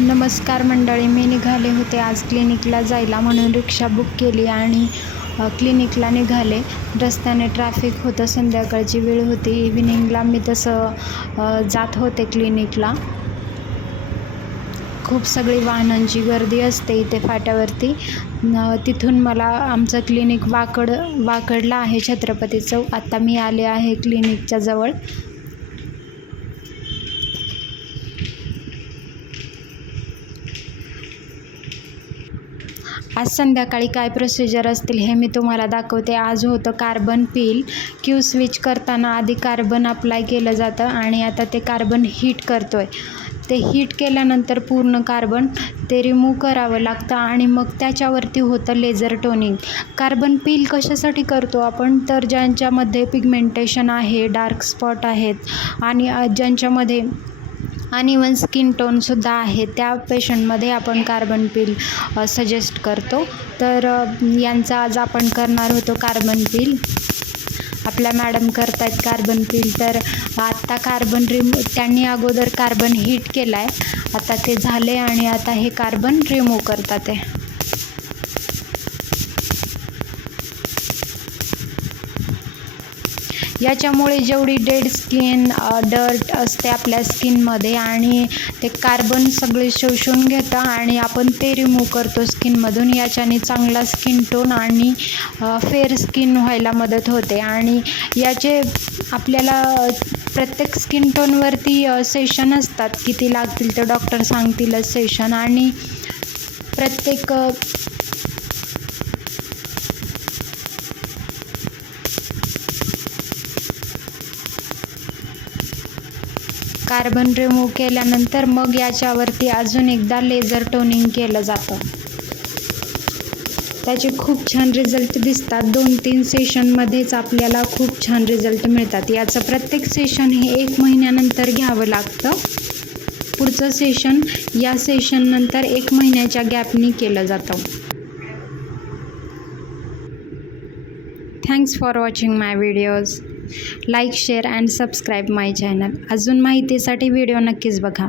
नमस्कार मंडळी मी निघाले होते आज क्लिनिकला जायला म्हणून रिक्षा बुक केली आणि क्लिनिकला निघाले. रस्त्याने ट्रॅफिक होतं संध्याकाळची वेळ होती. इव्हिनिंगला मी तसं जात होते क्लिनिकला. खूप सगळी वाहनांची गर्दी असते इथे फाट्यावरती. तिथून मला आमचं क्लिनिक वाकड वाकडला आहे छत्रपती चौक. आत्ता मी आले आहे क्लिनिकच्या जवळ. आज संध्याकाळी काय प्रोसिजर असतील हे मी तुम्हाला दाखवते. आज होतं कार्बन पील क्यू स्विच करताना आधी कार्बन अप्लाय केलं जातं आणि आता ते कार्बन हीट करतो आहे ते हीट केल्यानंतर पूर्ण कार्बन ते रिमूव्ह करावं लागतं आणि मग त्याच्यावरती होतं लेझर टोनिंग कार्बन पील कशासाठी करतो आपण? तर ज्यांच्यामध्ये पिगमेंटेशन आहे डार्क स्पॉट आहेत आणि ज्यांच्यामध्ये आणि इवन स्किन टोनसुद्धा आहे. त्या पेशंटमध्ये आपण कार्बन पील सजेस्ट करतो. तर यांचा आज आपण करणार होतो कार्बन पील आपल्या मॅडम करतायत कार्बन पील तर आत्ता कार्बन रिमू त्यांनी अगोदर कार्बन हीट केला आहे आता ते झाले आणि आता हे कार्बन रिमूव्ह करतात आहे याच्यामुळे जेवढी डेड स्किन डर्ट असते आपल्या स्किनमध्ये आणि ते कार्बन सगळे शोषून घेतं आणि आपण ते रिमूव्ह करतो स्किनमधून. याच्याने चांगला स्किन टोन आणि फेअर स्किन व्हायला मदत होते. आणि याचे आपल्याला प्रत्येक स्किन टोनवरती सेशन असतात. किती लागतील ते डॉक्टर सांगतीलच सेशन. आणि प्रत्येक कार्बन रिमूव्ह केल्यानंतर मग याच्यावरती अजून एकदा लेझर टोनिंग केलं जातं. त्याचे खूप छान रिझल्ट दिसतात. दोन तीन सेशनमध्येच आपल्याला खूप छान रिझल्ट मिळतात. याचं प्रत्येक सेशन हे एक महिन्यानंतर घ्यावं लागतं. पुढचं सेशन या सेशननंतर एक महिन्याच्या गॅपनी केलं जातं. Thanks for watching my videos like share and subscribe my channel. अजून माहितीसाठी व्हिडिओ नक्कीच बघा.